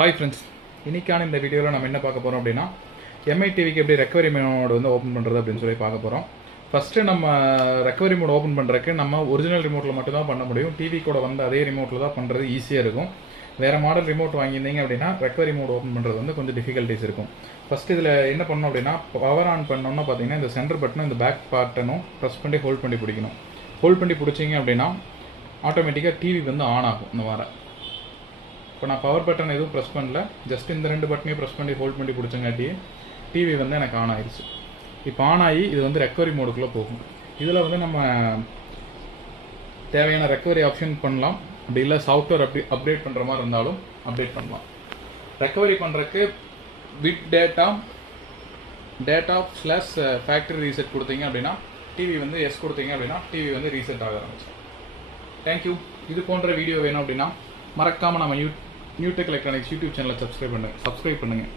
Hi friends, இன்றைக்கான இந்த வீடியோவில் நம்ம என்ன பார்க்க போகிறோம் அப்படின்னா எம்ஐ டிவிக்கு எப்படி ரெக்கவரி மோட் வந்து ஓப்பன் பண்ணுறது அப்படின்னு சொல்லி பார்க்க போகிறோம். ஃபஸ்ட்டு நம்ம ரெக்கவரி மோட் ஓப்பன் பண்ணுறதுக்கு நம்ம ஒரிஜினல் ரிமோட்டில் மட்டும்தான் பண்ண முடியும். டிவி கூட வந்து அதே ரிமோட்டில் தான் பண்ணுறது ஈஸியாக இருக்கும். வேறு மாடல் ரிமோட் வாங்கியிருந்தீங்க அப்படின்னா ரெக்கவரி மோட் ஓப்பன் பண்ணுறது வந்து கொஞ்சம் டிஃபிகல்ட்டிஸ் இருக்கும். ஃபஸ்ட்டு இதில் என்ன பண்ணணும் அப்படின்னா, பவர் ஆன் பண்ணோம்னா பார்த்தீங்கன்னா இந்த சென்டர் பட்டனும் இந்த பேக் பட்டனும் ப்ரெஸ் பண்ணி ஹோல்ட் பண்ணி பிடிக்கணும். ஹோல்ட் பண்ணி பிடிச்சிங்க அப்படின்னா ஆட்டோமேட்டிக்காக டிவி வந்து ஆன் ஆகும். இந்த மாதிரி இப்போ நான் பவர் பட்டன் எதுவும் ப்ரெஸ் பண்ணல, ஜஸ்ட் இந்த ரெண்டு பட்டனையும் ப்ரெஸ் பண்ணி ஹோல்ட் பண்ணி பிடிச்சங்காட்டி டிவி வந்து எனக்கு ஆன் ஆயிடுச்சு. இப்போ ஆன் ஆகி இது வந்து ரெக்கவரி மோடுக்குள்ளே போகும். இதில் வந்து நம்ம தேவையான ரெக்கவரி ஆப்ஷன் பண்ணலாம். அப்படி இல்லை சாஃப்ட்வேர் அப்டேட் பண்ணுற மாதிரி இருந்தாலும் அப்டேட் பண்ணலாம். ரெக்கவரி பண்ணுறதுக்கு bit data slash factory reset கொடுத்தீங்க அப்படின்னா டிவி வந்து எஸ் கொடுத்தீங்க அப்படின்னா டிவி வந்து ரீசெட் ஆக ஆரம்பிச்சு. தேங்க்யூ. இது போன்ற வீடியோ வேணும் அப்படின்னா மறக்காமல் நம்ம நியூடெக் எலக்ட்ரானிக்ஸ் யூடியூப் சேனலை சப்ஸ்கிரைப் பண்ணுங்கள்.